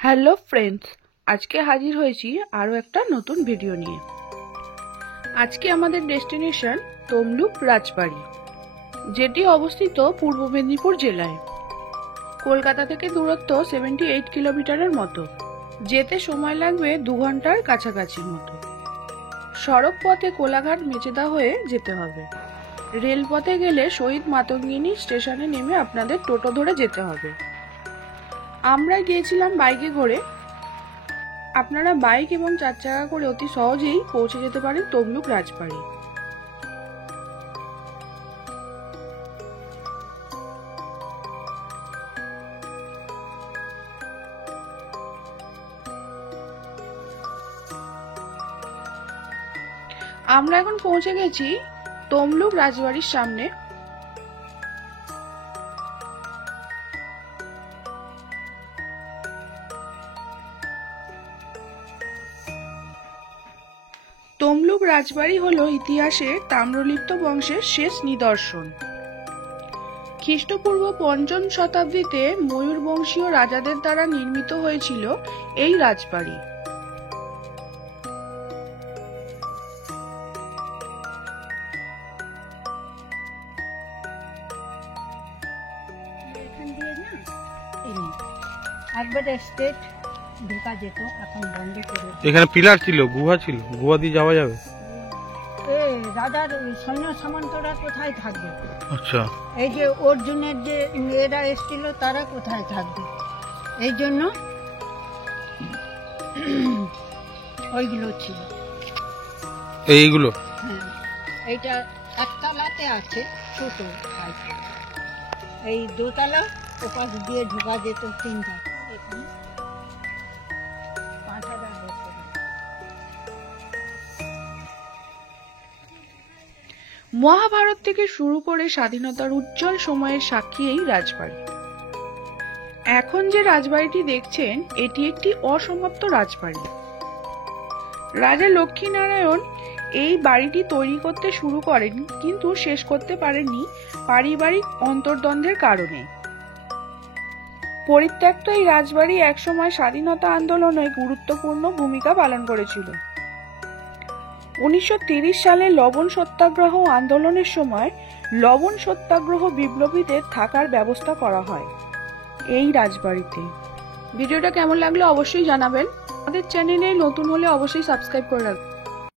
Hello friends, আজকে হাজির হয়েছি আরও একটা নতুন ভিডিও নিয়ে। আজকে আমাদের ডেস্টিনেশন তমলুক রাজবাড়ি, যেটি অবস্থিত পূর্ব মেদিনীপুর জেলায়। কলকাতা থেকে দূরত্ব 78 কিলোমিটারের মতো। যেতে সময় লাগবে 2 ঘন্টার কাছাকাছির মতো। সড়ক পথে কোলাঘাট মেচেদা হয়ে যেতে হবে। রেলপথে গেলে শহীদ মাতঙ্গিনী স্টেশনে নেমে আপনাদের টোটো ধরে যেতে হবে। আমরা গিয়েছিলাম বাইকে করে। আপনারা বাইক এবং 4 চাকা করে অতি সহজেই পৌঁছে যেতে পারেন তমলুক রাজবাড়ি। আমরা এখন পৌঁছে গেছি তমলুক রাজবাড়ির সামনে। তমলুক রাজবাড়ি হলো ইতিহাসে তাম্রলিপ্ত বংশের শেষ নিদর্শন। খ্রিস্টপূর্ব 5ম শতাব্দীতে ময়ূর বংশীয় রাজাদের দ্বারা নির্মিত হয়েছিল এই রাজবাড়ি। এখানে পিলার ছিল, গুহা ছিল, গুহা দিয়ে যাওয়া যাবে। রাজার সৈন্য সামন্তরা কোথায় থাকবে? আচ্ছা, এই যে অর্জুনের যে মেয়েরা এসেছিল তারা কোথায় থাকবে? এই জন্য ওইগুলো ছিল। এইগুলো হ্যাঁ, এইটা একতলাতে আছে, ছোট এই দোতলা ওপাশ দিয়ে ঢোকা যেত 3টা। এখানে 5000 বছর। মহাভারত থেকে শুরু করে স্বাধীনতার উজ্জ্বল সময়ের সাক্ষী এই রাজবাড়ি। এখন যে রাজবাড়িটি দেখছেন এটি একটি অসমাপ্ত রাজবাড়ি। রাজা লক্ষ্মীনারায়ণ এই বাড়িটি তৈরি করতে শুরু করেন, কিন্তু শেষ করতে পারেননি পারিবারিক অন্তর্দ্বন্দ্বের কারণে। পরিত্যক্ত এই রাজবাড়ি একসময় স্বাধীনতা আন্দোলনে গুরুত্বপূর্ণ ভূমিকা পালন করেছিল। 1930 সালে লবণ সত্যাগ্রহ আন্দোলনের সময় লবণ সত্যাগ্রহ বিপ্লবীদের থাকার ব্যবস্থা করা হয় এই রাজবাড়িতে। ভিডিওটা কেমন লাগলো অবশ্যই জানাবেন। আমাদের চ্যানেলে নতুন হলে অবশ্যই সাবস্ক্রাইব করে রাখবেন।